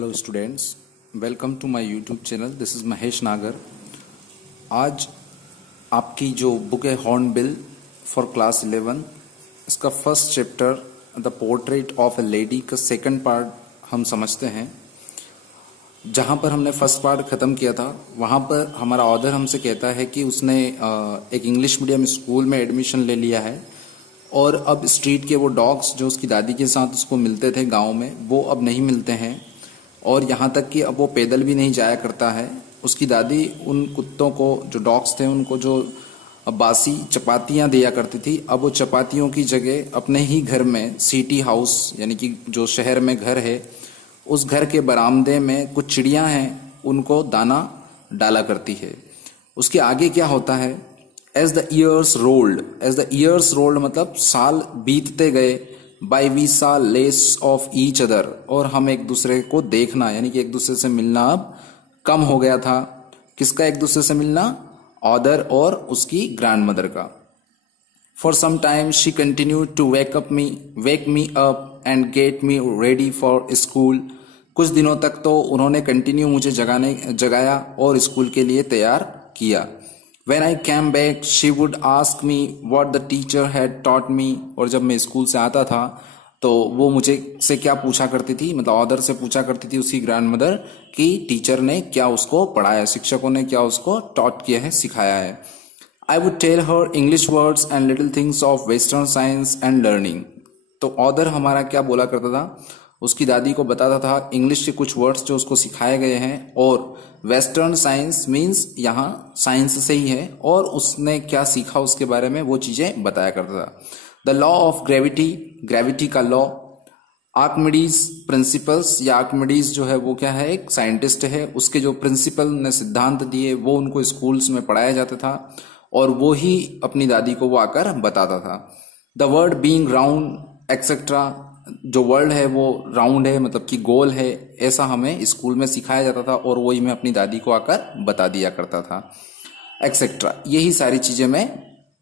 Hello students, welcome to my YouTube channel. This is Mahesh Nagar. आज आपकी जो बुक है हॉर्नबिल फॉर क्लास 11, इसका first chapter the portrait of A lady का second part हम समझते हैं। जहाँ पर हमने फर्स्ट पार्ट ख़त्म किया था वहाँ पर हमारा ऑथर हमसे कहता है कि उसने एक इंग्लिश मीडियम स्कूल में एडमिशन ले लिया है और अब स्ट्रीट के वो डॉग्स जो उसकी दादी के साथ उसको मिलते थे गांव में, वो अब नहीं मिलते हैं और यहाँ तक कि अब वो पैदल भी नहीं जाया करता है। उसकी दादी उन कुत्तों को, जो डॉग्स थे, उनको जो बासी चपातियाँ दिया करती थी, अब वो चपातियों की जगह अपने ही घर में सिटी हाउस यानी कि जो शहर में घर है, उस घर के बरामदे में कुछ चिड़ियाँ हैं, उनको दाना डाला करती है। उसके आगे क्या होता है, एज द ईयर्स रोल्ड मतलब साल बीतते गए, by we saw less of each other, और हम एक दूसरे को देखना यानी कि एक दूसरे से मिलना अब कम हो गया था। किसका एक दूसरे से मिलना? ऑथर और उसकी ग्रैंडमदर का। For some time she continued to wake me up and get me ready for school. कुछ दिनों तक तो उन्होंने कंटिन्यू मुझे जगाया और स्कूल के लिए तैयार किया। When I came back, she would ask me what the teacher had taught me। और जब मैं स्कूल से आता था तो वो मुझे से क्या पूछा करती थी, मतलब ऑथर से पूछा करती थी उसकी ग्रैंडमदर कि टीचर ने क्या उसको पढ़ाया, शिक्षकों ने क्या उसको टॉट किया है, सिखाया है। I would tell her English words and little things of Western science and learning। तो ऑथर हमारा क्या बोला करता था, उसकी दादी को बताता था इंग्लिश के कुछ वर्ड्स जो उसको सिखाए गए हैं, और वेस्टर्न साइंस मीन्स यहाँ साइंस से ही है, और उसने क्या सीखा उसके बारे में वो चीजें बताया करता था। द लॉ ऑफ ग्रेविटी का लॉ, आर्किमिडीज प्रिंसिपल्स, या आर्किमिडीज जो है वो क्या है, एक साइंटिस्ट है, उसके जो प्रिंसिपल ने सिद्धांत दिए वो उनको स्कूल्स में पढ़ाया जाता था और वो ही अपनी दादी को वो आकर बताता था। The word being round etcetera, जो वर्ड है वो राउंड है मतलब कि गोल है, ऐसा हमें स्कूल में सिखाया जाता था और वही मैं अपनी दादी को आकर बता दिया करता था, एक्सेट्रा। यही सारी चीजें मैं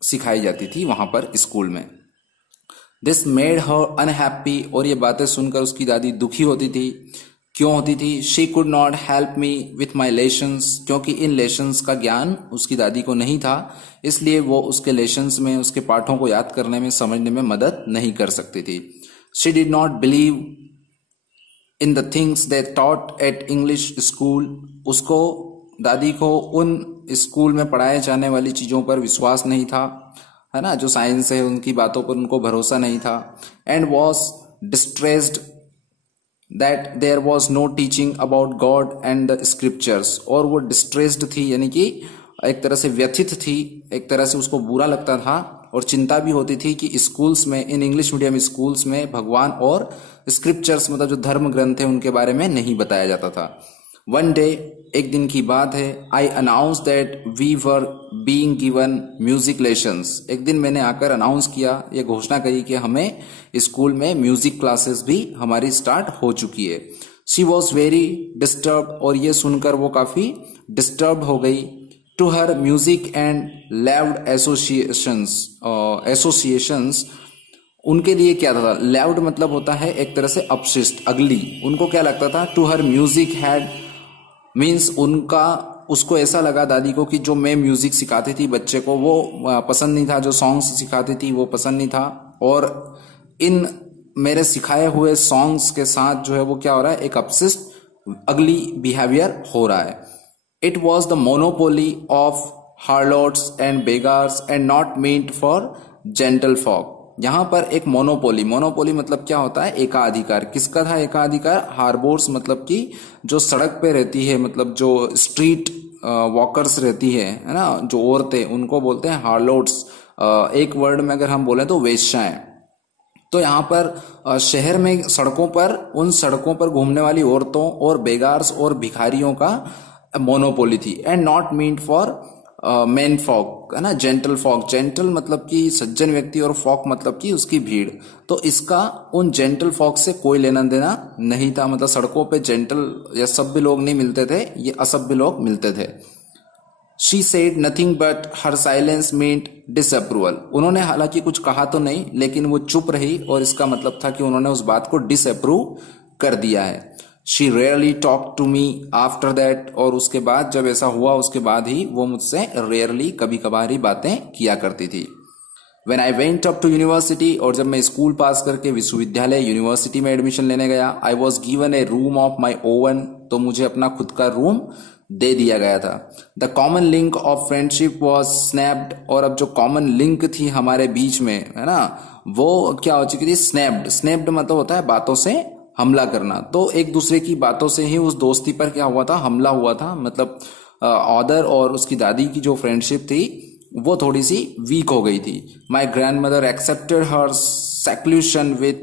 सिखाई जाती थी वहां पर स्कूल में। दिस मेड हर अनहैप्पी, और ये बातें सुनकर उसकी दादी दुखी होती थी। क्यों होती थी? She could not help me with my lessons, क्योंकि इन लेसन्स का ज्ञान उसकी दादी को नहीं था, इसलिए वो उसके लेसन्स में, उसके पाठों को याद करने में, समझने में मदद नहीं कर सकती थी। She did not believe in the things they taught at English school। उसको, दादी को, उन स्कूल में पढ़ाए जाने वाली चीजों पर विश्वास नहीं था, है ना, जो साइंस है उनकी बातों पर उनको भरोसा नहीं था। And was distressed that there was no teaching about God and the scriptures। और वो distressed थी यानी कि एक तरह से व्यथित थी, एक तरह से उसको बुरा लगता था और चिंता भी होती थी कि स्कूल्स में, इन इंग्लिश मीडियम स्कूल्स में भगवान और स्क्रिप्चर्स मतलब जो धर्म ग्रंथ है उनके बारे में नहीं बताया जाता था। वन डे, एक दिन की बात है, I announce that we were being given music lessons. एक दिन मैंने आकर अनाउंस किया, ये घोषणा करी कि हमें स्कूल में म्यूजिक क्लासेस भी हमारी स्टार्ट हो चुकी है। शी वॉज वेरी डिस्टर्ब, और ये सुनकर वो काफी डिस्टर्ब हो गई। To her music and loved associations, उनके लिए क्या था? लैव्ड मतलब होता है एक तरह से अपशिष्ट, अगली। उनको क्या लगता था? To her music had means उनका, उसको ऐसा लगा दादी को कि जो मैं म्यूजिक सिखाती थी बच्चे को वो पसंद नहीं था, जो सॉन्ग्स सिखाती थी वो पसंद नहीं था, और इन मेरे सिखाए हुए सॉन्ग्स के साथ जो है वो क्या हो रहा है, एक अपशिष्ट अगली बिहेवियर हो रहा है। It was the monopoly of harlots and beggars and not meant for gentlefolk। यहाँ पर एक मोनोपोली मतलब क्या होता है? एकाधिकार। किसका था एकाधिकार? हार्बोर्स मतलब कि जो सड़क पे रहती है, मतलब जो स्ट्रीट वॉकर्स रहती है ना, जो औरतें, उनको बोलते हैं हार्लोट्स। एक वर्ड में अगर हम बोले तो वेश्याएं। तो यहाँ पर शहर में सड़कों पर, उन सड़कों पर घूमने वाली औरतों और बेगार्स और भिखारियों का मोनोपोली थी। And not meant for men folk, है ना, जेंटल फॉक। जेंटल मतलब कि सज्जन व्यक्ति और फॉक मतलब कि उसकी भीड़। तो इसका उन जेंटल फॉक से कोई लेना देना नहीं था, मतलब सड़कों पे जेंटल या सभ्य लोग नहीं मिलते थे, ये असभ्य लोग मिलते थे। She said nothing but her silence meant disapproval. उन्होंने हालांकि कुछ कहा तो नहीं, लेकिन वो चुप रही और इसका मतलब था कि उन्होंने उस बात को डिसअप्रूव कर दिया है। She rarely talk to me after that, और उसके बाद जब ऐसा हुआ उसके बाद ही वो मुझसे रेयरली कभी कभार ही बातें किया करती थी। When I went up to university, और जब मैं स्कूल पास करके विश्वविद्यालय यूनिवर्सिटी में एडमिशन लेने गया, I was given a room of my own, तो मुझे अपना खुद का रूम दे दिया गया था। The common link of friendship was snapped, और अब जो कॉमन लिंक थी हमारे बीच में, है ना, वो क्या हो चुकी थी, स्नैप्ड। स्नैप्ड मतलब होता है बातों से हमला करना। तो एक दूसरे की बातों से ही उस दोस्ती पर क्या हुआ था, हमला हुआ था। मतलब ऑदर और उसकी दादी की जो फ्रेंडशिप थी वो थोड़ी सी वीक हो गई थी। My grandmother accepted her seclusion with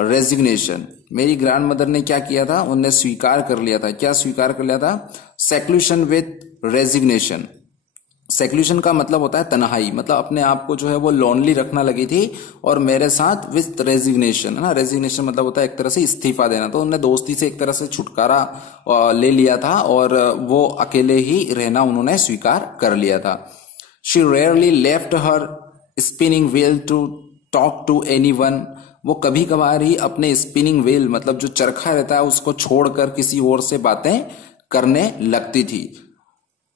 resignation, मेरी ग्रैंड मदर ने क्या किया था, उन्हें स्वीकार कर लिया था। क्या स्वीकार कर लिया था, सेक्लूशन विथ रेजिग्नेशन। सेक्लूशन का मतलब होता है तन्हाई, मतलब अपने आप को जो है वो लोनली रखना लगी थी, और मेरे साथ विथ रेजिग्नेशन, है ना, रेजिग्नेशन मतलब होता है एक तरह से इस्तीफा देना। तो उन्होंने दोस्ती से एक तरह से छुटकारा ले लिया था और वो अकेले ही रहना उन्होंने स्वीकार कर लिया था। She rarely left her spinning wheel to talk to anyone, वो कभी कभार ही अपने स्पिनिंग व्हील मतलब जो चरखा रहता है उसको छोड़कर किसी और से बातें करने लगती थी।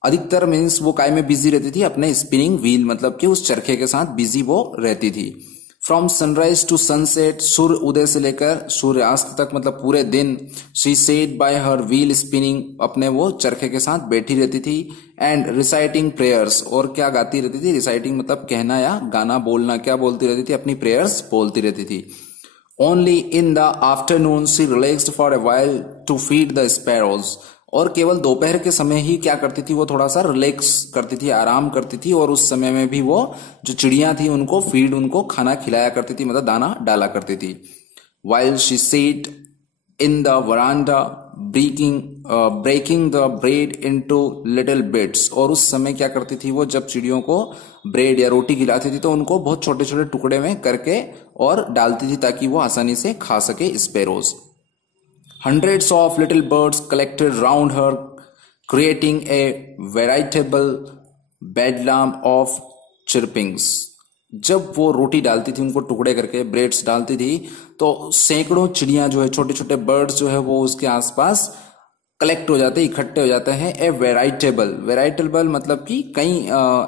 अधिकतर मीन्स वो काय में बिजी रहती थी, अपने स्पिनिंग व्हील मतलब कि उस चरखे के साथ बिजी वो रहती थी। फ्रॉम सनराइज टू सनसेट, सूर्य उदय से लेकर सूर्यास्त तक मतलब पूरे दिन, she said bye her wheel spinning, अपने वो चरखे के साथ बैठी रहती थी। एंड रिसाइटिंग प्रेयर्स, और क्या गाती रहती थी, रिसाइटिंग मतलब कहना या गाना बोलना, क्या बोलती रहती थी, अपनी प्रेयर्स बोलती रहती थी। Only in the afternoon she relaxed for a while to feed the sparrows, और केवल दोपहर के समय ही क्या करती थी, वो थोड़ा सा रिलैक्स करती थी, आराम करती थी, और उस समय में भी वो जो चिड़ियां थी उनको फीड, उनको खाना खिलाया करती थी, मतलब दाना डाला करती थी। While she sat in the veranda breaking the bread into little bits, और उस समय क्या करती थी वो, जब चिड़ियों को ब्रेड या रोटी खिलाती थी तो उनको बहुत छोटे छोटे टुकड़े में करके और डालती थी ताकि वो आसानी से खा सके sparrows. Hundreds of little birds collected round her, creating a veritable bedlam of chirpings. जब वो रोटी डालती थी, उनको टुकड़े करके ब्रेड्स डालती थी, तो सैकड़ों चिड़ियां जो है, छोटे छोटे बर्ड्स जो है वो उसके आसपास कलेक्ट हो जाते, इकट्ठे हो जाते हैं। ए वेराइटेबल मतलब कि कई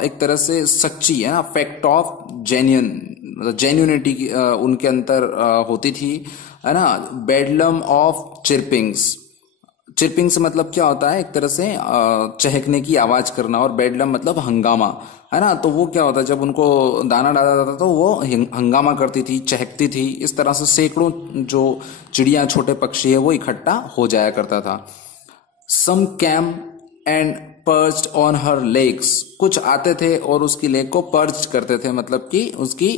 एक तरह से सच्ची, है ना, फैक्ट ऑफ जेन्युइनिटी उनके अंदर होती थी, है ना। बेडलम ऑफ चिरपिंग्स मतलब क्या होता है, एक तरह से चहकने की आवाज करना, और बेडलम मतलब हंगामा, है ना। तो वो क्या होता है, जब उनको दाना डाला जाता तो वो हंगामा करती थी, चहकती थी। इस तरह से सैकड़ों जो चिड़िया, छोटे पक्षी है वो इकट्ठा हो जाया करता था। Some came and perched on her legs, कुछ आते थे और उसकी लेग को पर्च करते थे, मतलब कि उसकी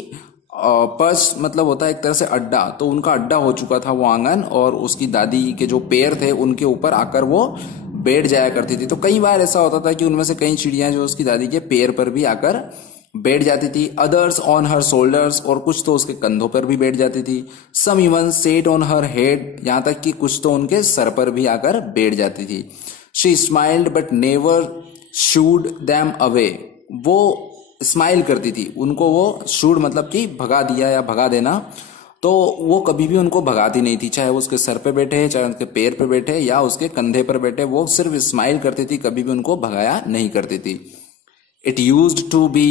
पर्च मतलब होता है एक तरह से अड्डा, तो उनका अड्डा हो चुका था वो आंगन, और उसकी दादी के जो पैर थे उनके ऊपर आकर वो बैठ जाया करती थी। तो कई बार ऐसा होता था कि उनमें से कई चिड़ियां जो उसकी दादी के पैर पर भी आकर बैठ जाती थी। अदर्स ऑन हर शोल्डर्स, और कुछ तो उसके कंधों पर भी बैठ जाती थी। Some even sat on her head, यहां तक कि कुछ तो उनके सर पर भी आकर बैठ जाती थी। She smiled but never should them away, वो स्माइल करती थी, उनको वो शूड मतलब कि भगा दिया या भगा देना, तो वो कभी भी उनको भगाती नहीं थी, चाहे वो उसके सर पे बैठे, चाहे उसके पैर पे बैठे या उसके कंधे पर बैठे, वो सिर्फ स्माइल करती थी, कभी भी उनको भगाया नहीं करती थी। It used to be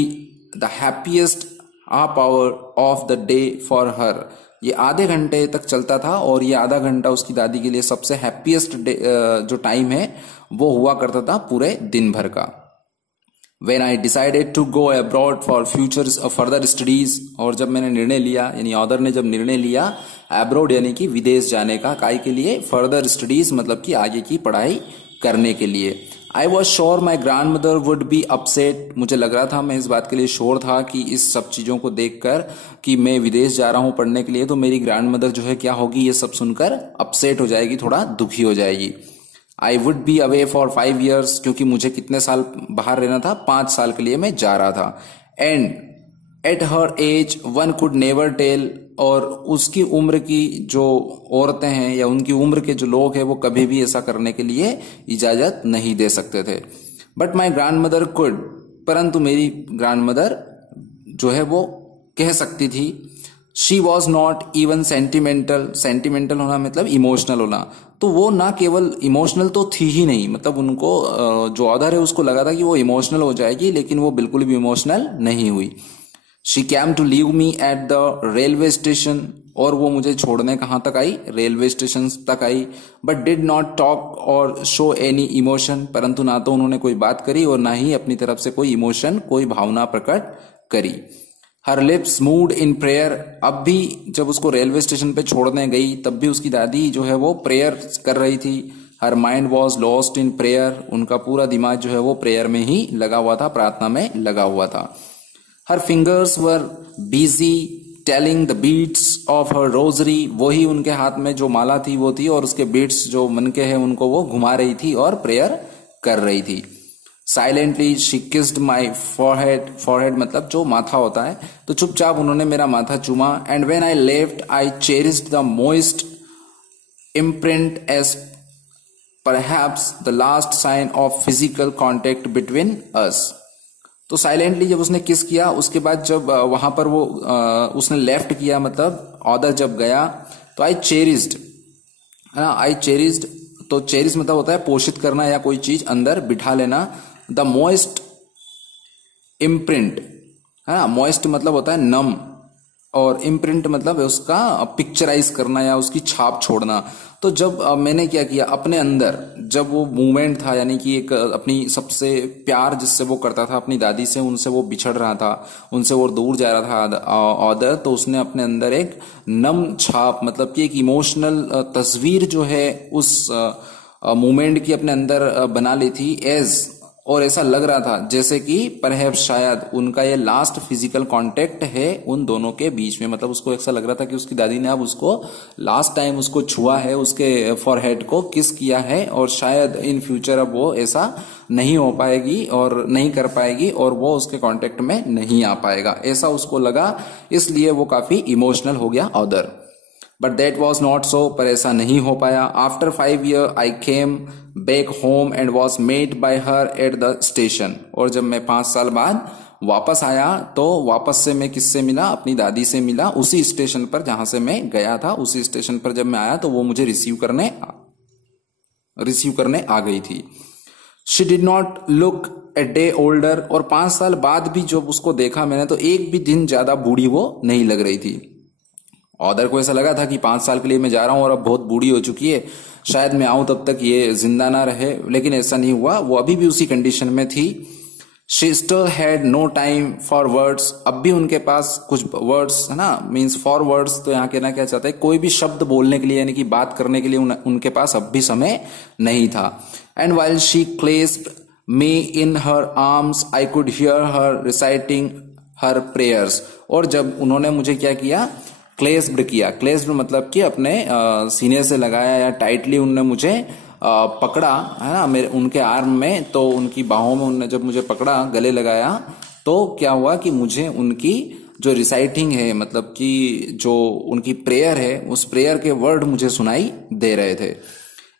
the happiest half hour of the day for her, ये आधे घंटे तक चलता था, और ये आधा घंटा उसकी दादी के लिए सबसे हैप्पीएस्ट जो टाइम है वो हुआ करता था पूरे दिन भर का। When I decided to go abroad for futures of further studies, और जब मैंने निर्णय लिया, यानी ऑदर ने जब निर्णय लिया अब्रॉड यानी कि विदेश जाने का, काय के लिए, फर्दर स्टडीज मतलब कि आगे की पढ़ाई करने के लिए। I was sure my grand mother would be upset, मुझे लग रहा था, मैं इस बात के लिए श्योर था कि इस सब चीजों को देखकर कि मैं विदेश जा रहा हूं पढ़ने के लिए, तो मेरी ग्रैंड मदर जो है क्या होगी, ये सब सुनकर अपसेट हो जाएगी, थोड़ा दुखी हो जाएगी। I would be away for 5 years, क्योंकि मुझे कितने साल बाहर रहना था, 5 साल के लिए मैं जा रहा था। And at her age one could never tell, और उसकी उम्र की जो औरतें हैं या उनकी उम्र के जो लोग हैं वो कभी भी ऐसा करने के लिए इजाजत नहीं दे सकते थे। But my grand mother could, परंतु मेरी ग्रैंड मदर जो है वो कह सकती थी। She was not even sentimental, sentimental होना मतलब इमोशनल होना, तो वो ना केवल इमोशनल तो थी ही नहीं, मतलब उनको जो ऑथर है उसको लगा था कि वो इमोशनल हो जाएगी, लेकिन वो बिल्कुल भी इमोशनल नहीं हुई। She came to leave me at the railway station, और वो मुझे छोड़ने कहाँ तक आई, रेलवे स्टेशन तक आई। बट डिड नॉट टॉक और शो एनी इमोशन, परंतु ना तो उन्होंने कोई बात करी और ना ही अपनी तरफ से कोई इमोशन, कोई भावना प्रकट करी। हर लिप्स मूव्ड इन प्रेयर, अब भी जब उसको रेलवे स्टेशन पे छोड़ने गई तब भी उसकी दादी जो है वो प्रेयर कर रही थी। Her mind was lost in prayer, उनका पूरा दिमाग जो है वो प्रेयर में ही लगा हुआ था, प्रार्थना में लगा हुआ था। Her fingers were busy telling the beads of her rosary, वही उनके हाथ में जो माला थी वो थी, और उसके बीट्स जो मन के हैं उनको वो घुमा रही थी और प्रेयर कर रही थी। Silently she kissed my forehead, forehead मतलब जो माथा होता है, तो चुपचाप उन्होंने मेरा माथा चूमा। And when I left I cherished the most imprint as perhaps the last sign of physical contact between us. तो साइलेंटली जब उसने किस किया, उसके बाद जब वहां पर वो उसने लेफ्ट किया, मतलब ऑथर जब गया, तो आई चेरिस्ड है ना, आई चेरिस्ड, तो चेरिस मतलब होता है पोषित करना या कोई चीज अंदर बिठा लेना। द मोइस्ट इम्प्रिंट है ना, मोइस्ट मतलब होता है नम, और इम्प्रिंट मतलब उसका पिक्चराइज करना या उसकी छाप छोड़ना। तो जब मैंने क्या किया अपने अंदर, जब वो मूवमेंट था, यानी कि एक अपनी सबसे प्यार जिससे वो करता था अपनी दादी से, उनसे वो बिछड़ रहा था, उनसे वो दूर जा रहा था ऑथर, तो उसने अपने अंदर एक नम छाप, मतलब कि एक इमोशनल तस्वीर जो है उस मूवमेंट की अपने अंदर बना ली थी एज, और ऐसा लग रहा था जैसे कि परहैप्स शायद उनका ये लास्ट फिजिकल कांटेक्ट है उन दोनों के बीच में, मतलब उसको ऐसा लग रहा था कि उसकी दादी ने अब उसको लास्ट टाइम उसको छुआ है, उसके फॉरहेड को किस किया है, और शायद इन फ्यूचर अब वो ऐसा नहीं हो पाएगी और नहीं कर पाएगी और वो उसके कांटेक्ट में नहीं आ पाएगा, ऐसा उसको लगा, इसलिए वो काफी इमोशनल हो गया author. But that was not so, पर ऐसा नहीं हो पाया। After 5 years I came back home and was met by her at the station, और जब मैं 5 साल बाद वापस आया तो वापस से मैं किससे मिला, अपनी दादी से मिला, उसी स्टेशन पर जहां से मैं गया था, उसी स्टेशन पर जब मैं आया तो वो मुझे रिसीव करने आ गई थी। She did not look a day older, और 5 साल बाद भी जब उसको देखा मैंने तो एक भी दिन ज्यादा बूढ़ी वो नहीं लग रही थी। ऑथर को ऐसा लगा था कि 5 साल के लिए मैं जा रहा हूं और अब बहुत बूढ़ी हो चुकी है, शायद मैं आऊं तब तक ये जिंदा ना रहे, लेकिन ऐसा नहीं हुआ, वो अभी भी उसी कंडीशन में थी। She still had no time for words, अब भी उनके पास कुछ वर्ड्स है ना, मीन्स फॉर वर्ड्स, तो यहाँ कहना क्या चाहता है, कोई भी शब्द बोलने के लिए यानी कि बात करने के लिए उनके पास अब भी समय नहीं था। And while she clasped me in her arms I could hear her reciting her prayers, और जब उन्होंने मुझे क्या किया, क्लेस्प्ड किया, क्लेस्प्ड मतलब कि अपने सीने से लगाया या टाइटली उनने मुझे पकड़ा है ना, मेरे उनके आर्म में, तो उनकी बाहों में उन्होंने जब मुझे पकड़ा, गले लगाया, तो क्या हुआ कि मुझे उनकी जो रिसाइटिंग है, मतलब कि जो उनकी प्रेयर है, उस प्रेयर के वर्ड मुझे सुनाई दे रहे थे।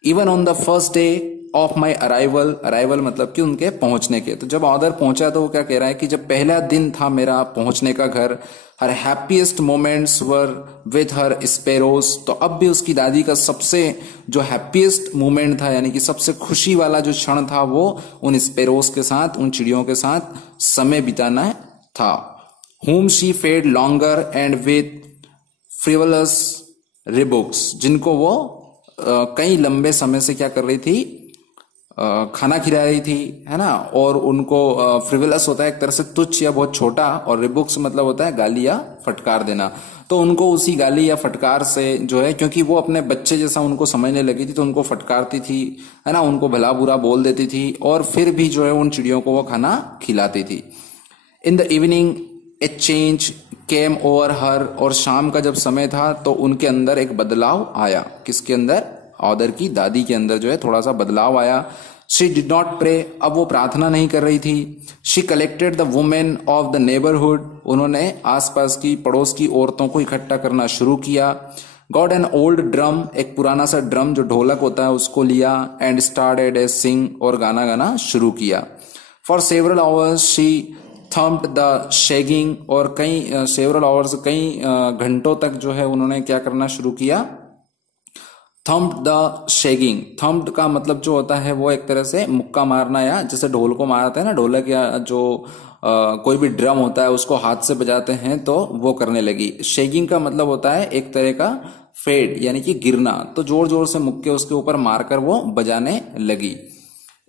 Even on the first day of my arrival, arrival मतलब कि उनके पहुंचने के, तो जब ऑथर पहुंचा तो वो क्या कह रहा है कि जब पहला दिन था मेरा पहुंचने का घर, her happiest moments were with her sparrows, तो अब भी उसकी दादी का सबसे जो हैप्पीएस्ट मोमेंट था, यानी कि सबसे खुशी वाला जो क्षण था, वो उन स्पेरोज के साथ, उन चिड़ियों के साथ समय बिताना था। whom she fed longer and with frivolous rebukes, जिनको वो कई लंबे समय से क्या कर रही थी, खाना खिला रही थी है ना, और उनको फ्रिवलस होता है एक तरह से तुच्छ या बहुत छोटा, और रिबुक्स मतलब होता है गाली या फटकार देना, तो उनको उसी गाली या फटकार से जो है, क्योंकि वो अपने बच्चे जैसा उनको समझने लगी थी, तो उनको फटकारती थी है ना, उनको भला बुरा बोल देती थी, और फिर भी जो है उन चिड़ियों को वो खाना खिलाती थी। In the evening A change came over हर, और शाम का जब समय था तो उनके अंदर एक बदलाव आया, किसके अंदर, ऑथर की दादी के अंदर जो है थोड़ा सा बदलाव आया। शी डिड नॉट प्रे, अब वो प्रार्थना नहीं कर रही थी। She collected the women of the neighbourhood, उन्होंने आसपास की पड़ोस की औरतों को इकट्ठा करना शुरू किया। गॉट एन ओल्ड ड्रम, एक पुराना सा ड्रम जो ढोलक होता है उसको लिया, एंड स्टार्टेड ए सिंग, और गाना गाना शुरू किया। For several hours she thumped the sagging, और कई सेवरल आवर्स, कई घंटों तक जो है उन्होंने क्या करना शुरू किया, थम्प्ड द शेगिंग, थम्प्ड का मतलब जो होता है वो एक तरह से मुक्का मारना, या जैसे ढोल को मारते हैं ना, ढोलक या जो कोई भी ड्रम होता है उसको हाथ से बजाते हैं, तो वो करने लगी। शेगिंग का मतलब होता है एक तरह का फेड यानी कि गिरना, तो जोर जोर से मुक्के उसके ऊपर मारकर वो बजाने लगी।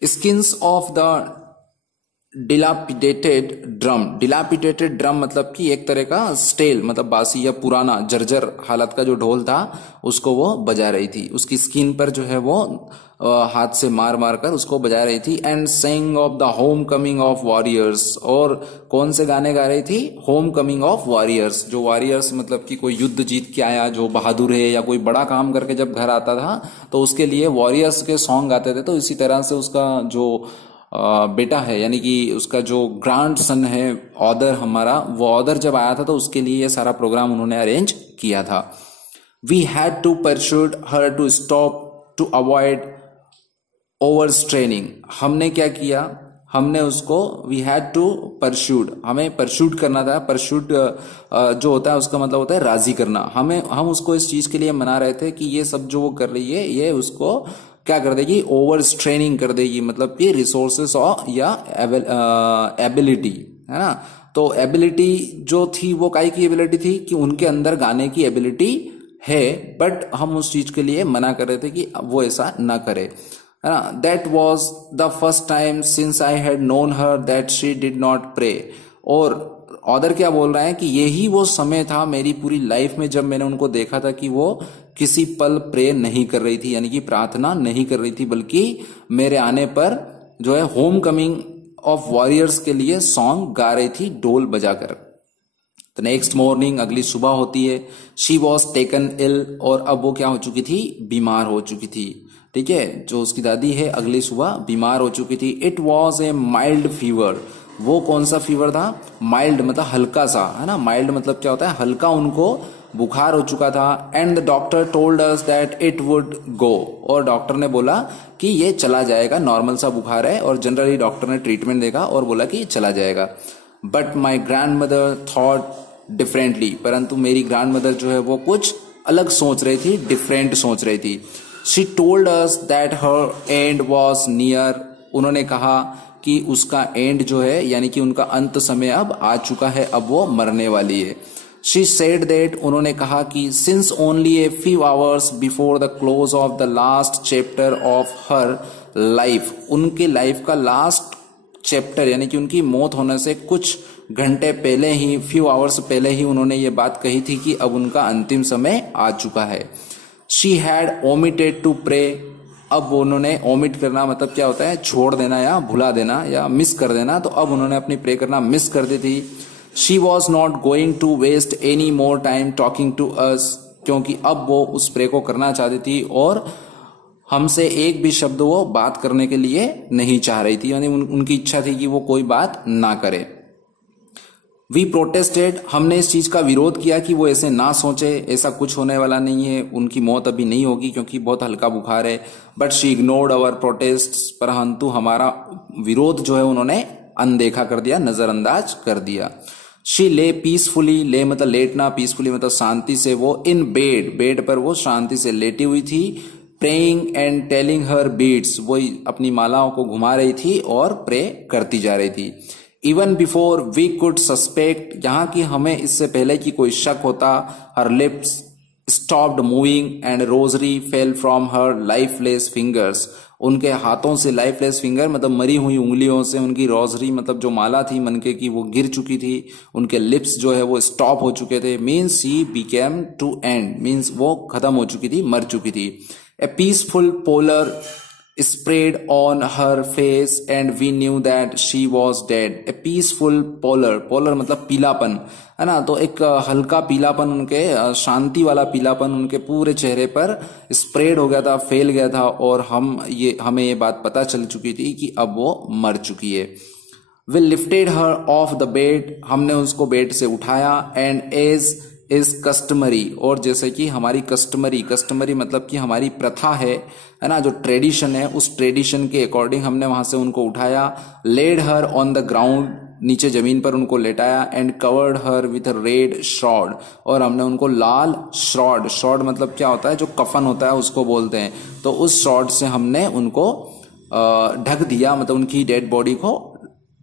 Skins of the dilapidated drum, dilapidated drum मतलब कि एक तरह का स्टेल मतलब बासी या पुराना जर्जर हालत का जो ढोल था उसको वो बजा रही थी। उसकी स्किन पर जो है वो हाथ से मार मार कर उसको बजा रही थी। And saying of the home coming of warriors, और कौन से गाने गा रही थी? Home coming of warriors. जो वॉरियर्स मतलब कि कोई युद्ध जीत के आया जो बहादुर है, या कोई बड़ा काम करके जब घर आता था तो उसके लिए वॉरियर्स के सॉन्ग गाते थे। तो इसी तरह से उसका जो बेटा है यानी कि उसका जो ग्रैंड सन है ऑदर हमारा, वो ऑदर जब आया था तो उसके लिए ये सारा प्रोग्राम उन्होंने अरेंज किया था। We had to persuade her to stop to avoid over straining. हमने क्या किया? हमने उसको वी हैड टू परस्यूड, हमें परस्यूड करना था। परस्यूड जो होता है उसका मतलब होता है राजी करना। हम उसको इस चीज के लिए मना रहे थे कि ये सब जो वो कर रही है ये उसको क्या कर देगी? ओवर स्ट्रेनिंग कर देगी, मतलब कि रिसोर्सेस और या एबिलिटी है ना। तो एबिलिटी जो थी वो काई की एबिलिटी थी कि उनके अंदर गाने की एबिलिटी है, बट हम उस चीज के लिए मना कर रहे थे कि वो ऐसा ना करे, है ना। That was the first time since I had known her that she did not pray. और ऑदर क्या बोल रहे हैं कि यही वो समय था मेरी पूरी लाइफ में जब मैंने उनको देखा था कि वो किसी पल प्रे नहीं कर रही थी, यानी कि प्रार्थना नहीं कर रही थी, बल्कि मेरे आने पर जो है होम कमिंग ऑफ वॉरियर्स के लिए सॉन्ग गा रही थी डोल बजाकर। तो नेक्स्ट मॉर्निंग अगली सुबह होती है, शी वॉज टेकन इल, और अब वो क्या हो चुकी थी? बीमार हो चुकी थी। ठीक है, जो उसकी दादी है अगली सुबह बीमार हो चुकी थी। It was a mild fever. वो कौन सा फीवर था? माइल्ड मतलब हल्का सा, है ना। माइल्ड मतलब क्या होता है? हल्का उनको बुखार हो चुका था। And the doctor told us that it would go, और डॉक्टर ने बोला कि ये चला जाएगा, नॉर्मल सा बुखार है, और जनरली डॉक्टर ने ट्रीटमेंट देखा और बोला कि ये चला जाएगा। But my grand mother thought differently, परंतु मेरी ग्रैंड मदर जो है वो कुछ अलग सोच रही थी, डिफरेंट सोच रही थी। She told us that her and was near. उन्होंने कहा कि उसका एंड जो है यानी कि उनका अंत समय अब आ चुका है, अब वो मरने वाली है। शी सेड दैट, उन्होंने कहा कि since only a few hours before the close of the last chapter of her life, उनके लाइफ का लास्ट चैप्टर यानी कि उनकी मौत होने से कुछ घंटे पहले ही, फ्यू आवर्स पहले ही उन्होंने ये बात कही थी कि अब उनका अंतिम समय आ चुका है। She had omitted to pray. अब उन्होंने ओमिट करना मतलब क्या होता है? छोड़ देना या भुला देना या मिस कर देना। तो अब उन्होंने अपनी प्रे करना मिस कर दी थी। She was not going to waste any more time talking to us, क्योंकि अब वो उस प्रे को करना चाहती थी और हमसे एक भी शब्द वो बात करने के लिए नहीं चाह रही थी, यानी उनकी इच्छा थी कि वो कोई बात ना करे। वी प्रोटेस्टेड, हमने इस चीज का विरोध किया कि वो ऐसे ना सोचे, ऐसा कुछ होने वाला नहीं है, उनकी मौत अभी नहीं होगी क्योंकि बहुत हल्का बुखार है। But she ignored our protest, परंतु हमारा विरोध जो है उन्होंने अनदेखा कर दिया, नजरअंदाज कर दिया। शी ले पीसफुली, ले मतलब लेटना, पीसफुली मतलब शांति से, वो इन बेड, बेड पर वो शांति से लेटी हुई थी। Praying and telling her beads, वो अपनी मालाओं को घुमा रही थी और प्रे करती जा रही थी। Even before we could suspect, यहाँ की हमें इससे पहले कि कोई शक होता, her lips stopped moving and rosary fell from her lifeless fingers, उनके हाथों से, लाइफलेस फिंगर मतलब मरी हुई उंगलियों से, उनकी रोजरी मतलब जो माला थी मनके की वो गिर चुकी थी। उनके लिप्स जो है वो स्टॉप हो चुके थे। Means she became to end, means वो खत्म हो चुकी थी, मर चुकी थी। A peaceful pallor spread on her face and we knew that she was dead. A peaceful pallor, pallor मतलब पीलापन, है ना। तो एक हल्का पीलापन, उनके शांति वाला पीलापन उनके पूरे चेहरे पर स्प्रेड हो गया था, फैल गया था, और हमें ये बात पता चल चुकी थी कि अब वो मर चुकी है। We lifted her off the bed, हमने उसको बेड से उठाया। And as इज कस्टमरी, और जैसे कि हमारी कस्टमरी मतलब कि हमारी प्रथा है ना, जो ट्रेडिशन है, उस ट्रेडिशन के अकॉर्डिंग हमने वहां से उनको उठाया। Laid her on the ground नीचे जमीन पर उनको लेटाया and covered her with red shroud, और हमने उनको लाल श्रॉड, श्रॉड मतलब क्या होता है, जो कफन होता है उसको बोलते हैं, तो उस श्रॉड से हमने उनको ढक दिया, मतलब उनकी डेड बॉडी को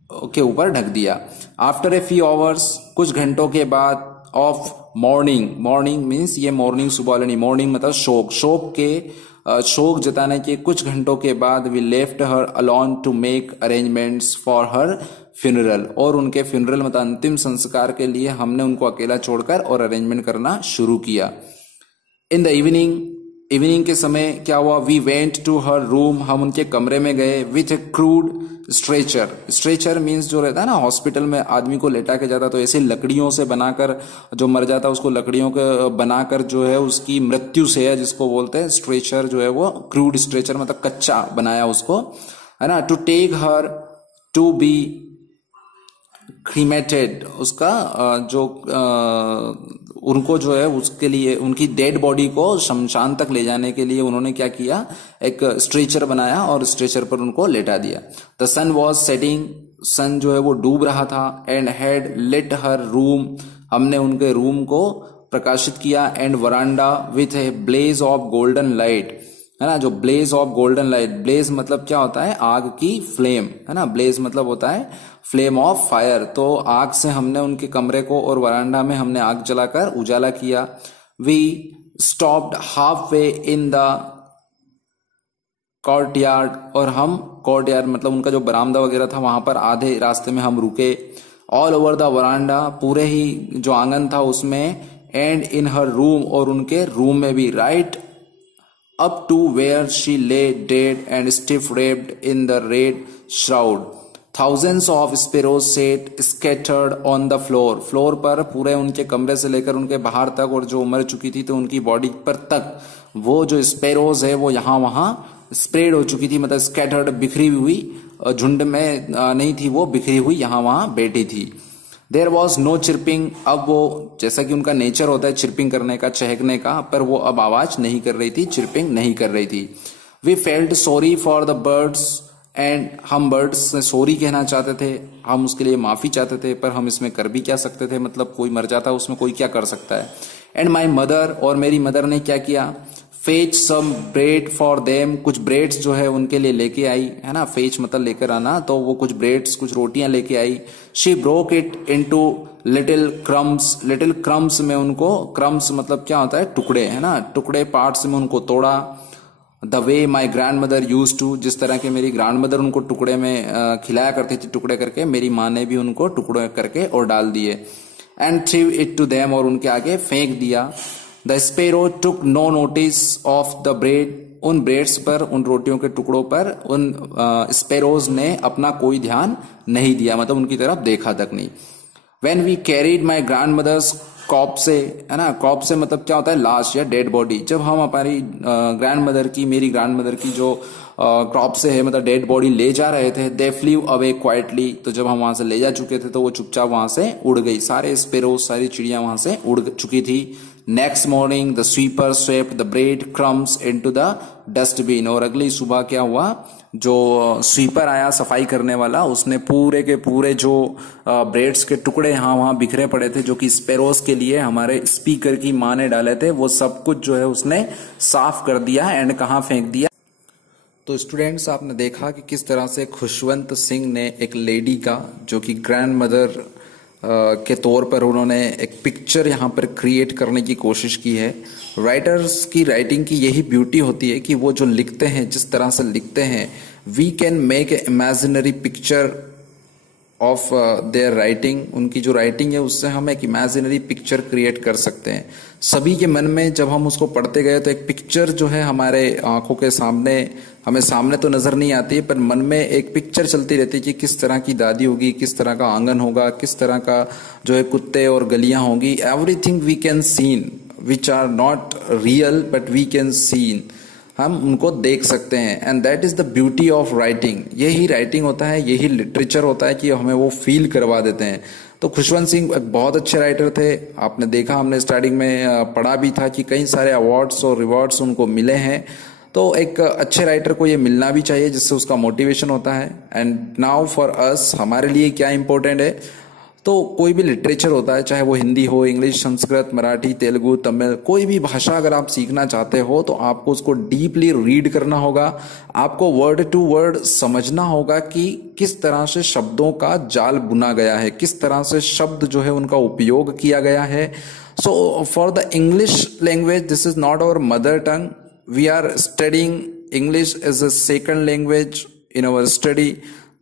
के ऊपर ढक दिया। आफ्टर ए फ्यू आवर्स, कुछ घंटों के बाद, ऑफ मॉर्निंग, मॉर्निंग मीन्स ये मॉर्निंग सुबह वाली नहीं, मॉर्निंग मतलब शोक, शोक जताने के कुछ घंटों के बाद we left her alone to make arrangements for her funeral, और उनके फ्यूनरल मतलब अंतिम संस्कार के लिए हमने उनको अकेला छोड़कर और अरेंजमेंट करना शुरू किया। इन द इवनिंग के समय क्या हुआ, we went to her room, हम उनके कमरे में गए with a crude stretcher, stretcher means जो रहता है ना हॉस्पिटल में आदमी को लेटा के जाता, तो ऐसे लकड़ियों से बनाकर जो मर जाता है उसको लकड़ियों के बनाकर जो है उसकी मृत्यु से है जिसको बोलते हैं स्ट्रेचर, जो है वो क्रूड स्ट्रेचर मतलब कच्चा बनाया उसको, है ना। To take her to be cremated, उसका जो उनको जो है उसके लिए उनकी डेड बॉडी को शमशान तक ले जाने के लिए उन्होंने क्या किया, एक स्ट्रेचर बनाया और स्ट्रेचर पर उनको लेटा दिया। The sun was setting, sun जो है वो डूब रहा था, and had lit her room, हमने उनके रूम को प्रकाशित किया, and veranda with a blaze of golden light, है ना, जो blaze of golden light, blaze मतलब क्या होता है, आग की फ्लेम, है ना, ब्लेज मतलब होता है फ्लेम ऑफ फायर, तो आग से हमने उनके कमरे को और वरांडा में हमने आग जलाकर उजाला किया। We stopped halfway in the courtyard, और हम कोर्टयार्ड मतलब उनका जो बरामदा वगैरह था वहां पर आधे रास्ते में हम रुके। ऑल ओवर द वरांडा, पूरे ही जो आंगन था उसमें, एंड इन हर रूम, और उनके रूम में भी, right up to where she lay dead and stiff wrapped in the red shroud. Thousands of sparrows sat scattered on the floor. Floor पर पूरे उनके कमरे से लेकर उनके बाहर तक, और जो मर चुकी थी तो उनकी बॉडी पर तक वो जो स्पैरोज है वो यहाँ वहां स्प्रेड हो चुकी थी, मतलब स्कैटर्ड, बिखरी हुई, झुंड में नहीं थी वो, बिखरी हुई यहाँ वहां बैठी थी। देयर वॉज नो चिरपिंग, अब वो जैसा कि उनका नेचर होता है चिरपिंग करने का, चहकने का, पर वो अब आवाज नहीं कर रही थी, चिरपिंग नहीं कर रही थी। We felt sorry for the birds, and हम बर्ड्स से सॉरी कहना चाहते थे, हम उसके लिए माफी चाहते थे, पर हम इसमें कर भी क्या सकते थे, मतलब कोई मर जाता उसमें कोई क्या कर सकता है। एंड माई मदर, और मेरी मदर ने क्या किया, fetch some bread for them, कुछ ब्रेड्स जो है उनके लिए लेके आई, है ना, फेच मतलब लेकर आना, तो वो कुछ ब्रेड्स, कुछ रोटियां लेके आई। She broke it into little crumbs, little crumbs में उनको, क्रम्स मतलब क्या होता है, टुकड़े, है ना, टुकड़े पार्ट्स में उनको तोड़ा। The way my grandmother use to, जिस तरह के मेरी ग्रैंड मदर उनको टुकड़े में खिलाया करती थी, टुकड़े करके, मेरी माँ ने भी उनको टुकड़े करके और डाल दिए। And threw it to them, और उनके आगे फेंक दिया। The sparrow took no notice of the bread, उन ब्रेड्स पर, उन रोटियों के टुकड़ों पर उन स्पैरोज ने अपना कोई ध्यान नहीं दिया, मतलब उनकी तरफ देखा तक नहीं। When we carried my grandmother's corpse से, है ना, कॉप्स से मतलब क्या होता है, लाश या डेड बॉडी, जब हम हमारी ग्रैंड मदर की, मेरी ग्रैंड मदर की जो क्रॉप से है मतलब डेड बॉडी ले जा रहे थे, दे फ्लीव अवे क्वाइटली, तो जब हम वहां से ले जा चुके थे तो वो चुपचाप वहां से उड़ गई, सारे स्पैरोज, सारी चिड़ियां वहां से उड़ चुकी थी। Next morning the sweeper swept the bread crumbs into the dustbin, और अगली सुबह क्या हुआ, जो स्वीपर आया सफाई करने वाला, उसने पूरे के पूरे जो ब्रेड्स के टुकड़े यहाँ वहां बिखरे पड़े थे, जो कि स्पैरोज के लिए हमारे स्पीकर की माँ ने डाले थे, वो सब कुछ जो है उसने साफ कर दिया एंड कहाँ फेंक दिया। तो स्टूडेंट्स, आपने देखा कि किस तरह से खुशवंत सिंह ने एक लेडी का, जो कि ग्रैंड मदर के तौर पर, उन्होंने एक पिक्चर यहाँ पर क्रिएट करने की कोशिश की है। राइटर्स की राइटिंग की यही ब्यूटी होती है कि वो जो लिखते हैं, जिस तरह से लिखते हैं, we can make a imaginary picture of their writing, उनकी जो राइटिंग है उससे हम एक इमेजिनरी पिक्चर क्रिएट कर सकते हैं। सभी के मन में जब हम उसको पढ़ते गए तो एक पिक्चर जो है हमारे आंखों के सामने, हमें सामने तो नजर नहीं आती है, पर मन में एक पिक्चर चलती रहती है कि किस तरह की दादी होगी, किस तरह का आंगन होगा, किस तरह का जो है कुत्ते और गलियां होगी। Everything we can seen which are not real but we can seen, हम उनको देख सकते हैं। And that is the beauty of writing, यही राइटिंग होता है, यही लिटरेचर होता है कि हमें वो फील करवा देते हैं। तो खुशवंत सिंह एक बहुत अच्छे राइटर थे, आपने देखा, हमने स्टार्टिंग में पढ़ा भी था कि कई सारे अवार्ड्स और रिवॉर्ड्स उनको मिले हैं। तो एक अच्छे राइटर को ये मिलना भी चाहिए जिससे उसका मोटिवेशन होता है। एंड नाउ फॉर अस, हमारे लिए क्या इंपॉर्टेंट है, तो कोई भी लिटरेचर होता है, चाहे वो हिंदी हो, इंग्लिश, संस्कृत, मराठी, तेलुगु, तमिल, कोई भी भाषा अगर आप सीखना चाहते हो तो आपको उसको डीपली रीड करना होगा। आपको वर्ड टू वर्ड समझना होगा कि किस तरह से शब्दों का जाल बुना गया है, किस तरह से शब्द जो है उनका उपयोग किया गया है। So for the English language, this is not our mother tongue, we are studying English as a second language in our study.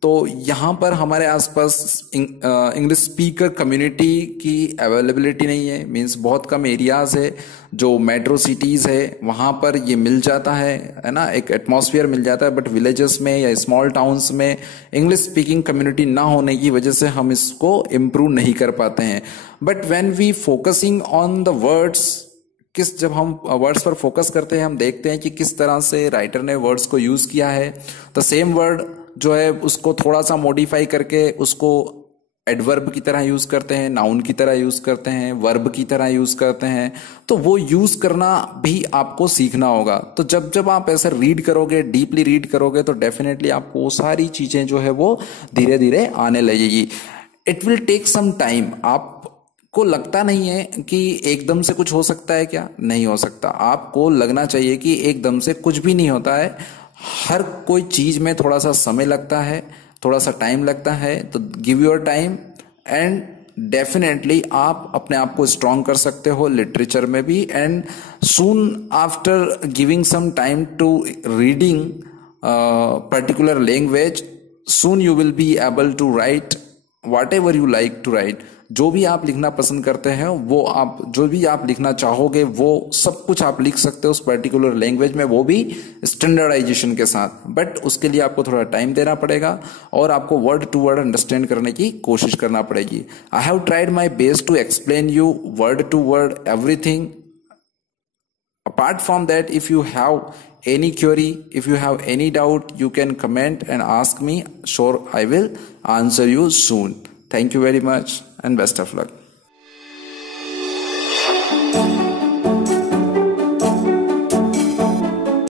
तो यहाँ पर हमारे आसपास इंग्लिश स्पीकर कम्युनिटी की अवेलेबिलिटी नहीं है, मीन्स बहुत कम एरियाज है, जो मेट्रो सिटीज है वहाँ पर ये मिल जाता है ना, एक एटमॉस्फेयर मिल जाता है। बट विलेजेस में या स्मॉल टाउन्स में इंग्लिश स्पीकिंग कम्युनिटी ना होने की वजह से हम इसको इम्प्रूव नहीं कर पाते हैं। But when we focusing on the words, जब हम वर्ड्स पर फोकस करते हैं, हम देखते हैं कि किस तरह से राइटर ने वर्ड्स को यूज किया है। तो सेम वर्ड जो है उसको थोड़ा सा मॉडिफाई करके उसको एडवर्ब की तरह यूज करते हैं, नाउन की तरह यूज करते हैं, वर्ब की तरह यूज करते हैं। तो वो यूज करना भी आपको सीखना होगा। तो जब जब आप ऐसे रीड करोगे, डीपली रीड करोगे, तो डेफिनेटली आपको वो सारी चीजें जो है वो धीरे धीरे आने लगेगी। It will take some time. आपको लगता नहीं है कि एकदम से कुछ हो सकता है, क्या नहीं हो सकता। आपको लगना चाहिए कि एकदम से कुछ भी नहीं होता है। हर कोई चीज में थोड़ा सा समय लगता है, थोड़ा सा टाइम लगता है। तो give your time and definitely आप अपने आप को स्ट्रांग कर सकते हो लिटरेचर में भी। And soon after giving some time to reading particular language, soon you will be able to write whatever you like to write. जो भी आप लिखना पसंद करते हैं, वो आप जो भी आप लिखना चाहोगे वो सब कुछ आप लिख सकते हो उस पर्टिकुलर लैंग्वेज में, वो भी स्टैंडर्डाइजेशन के साथ। बट उसके लिए आपको थोड़ा टाइम देना पड़ेगा और आपको वर्ड टू वर्ड अंडरस्टैंड करने की कोशिश करना पड़ेगी। I have tried my best to explain you word to word everything. Apart from that, if you have any query, if you have any doubt, you can comment and ask me. Sure, I will answer you soon. Thank you very much and best of luck.